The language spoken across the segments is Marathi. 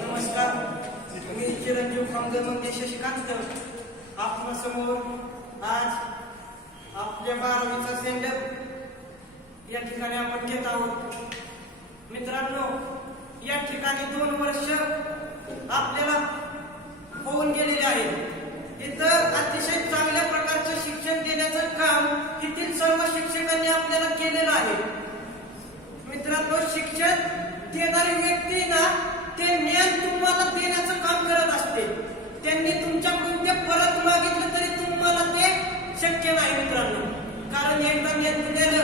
नमस्कार, मी चिरंजीव खामगमन शशिकांत आपल्यासमोर आज आपल्या 12वीचा सेंडअप या ठिकाणी आपण घेत आहोत. मित्रांनो, या ठिकाणी 2 वर्ष आपल्याला होऊन गेलेले आहेत. इथं अतिशय चांगल्या प्रकारचं शिक्षण देण्याचं काम येथील सर्व शिक्षकांनी आपल्याला केलेलं आहे. मित्रांनो, शिक्षण देणारी व्यक्ती ना ते ज्ञान तुम्हाला देण्याचं काम करत असते. त्यांनी तुमच्याकडून ते परत मागितलं तरी तुम्हाला ते शक्य नाही मित्रांनो. कारण एकदा ज्ञान दिलेलं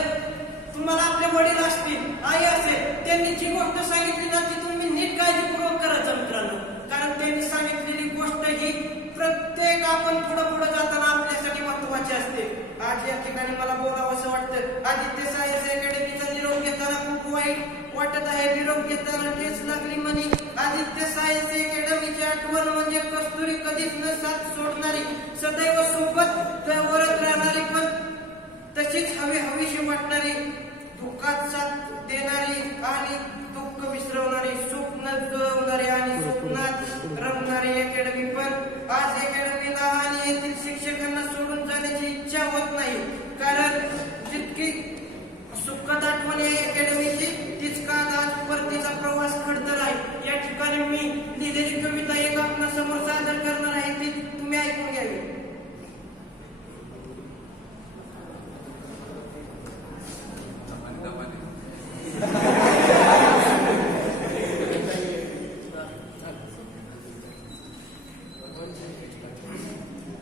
तुम्हाला आपले वडील असतील, आई असेल, त्यांनी जी गोष्ट सांगितली ना ती तुम्ही नीट काळजीपूर्वक करायचं मित्रांनो. कारण त्यांनी सांगितलेली गोष्ट ही प्रत्येक आपण पुढे जाताना आपल्यासाठी महत्वाची असते. आज या ठिकाणी मला बोलावं असं वाटतं. आदित्य सायन्स अकॅडमीचा निरोप घेताना खूप वाईट वाटत आहे. निरोप घेताना ठेच लागली म्हणे. आदित्य सायन्स अकॅडमीची आठवण म्हणजे कस्तुरी कधीच न साथ सोडणारी, सदैव सोबत वरत राहणारी, पण तशीच हवीशी वाटणारी, दुःखात साथ देणारी आणि दुःख विसरवणारी, स्वप्न जुळवणारी आणि स्वप्नात रमणारी अकॅडमी. पण आज अकॅडमीला आणि येथील शिक्षकांना सोडून जाण्याची इच्छा होत नाही. कारण जितकी सुखद आठवण आहे अकॅडमीची तीच काळ आज परतीचा प्रवास खडतर आहे. या ठिकाणी मी लिहिलेली कविता एक आपल्या समोर सादर करणार आहे, ती तुम्ही ऐकून घ्यावी.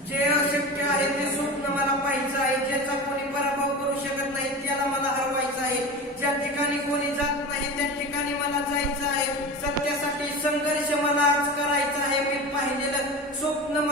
जे अशक्य आहे ते स्वप्न मला पाहायचं आहे. ज्याचा कोणी पराभव करू शकत नाही त्याला मला हरवायचं आहे. ज्या ठिकाणी कोणी जात नाही त्या ठिकाणी मला जायचं आहे. सत्यासाठी संघर्ष मला आज करायचा आहे. मी पाहिलेलं स्वप्न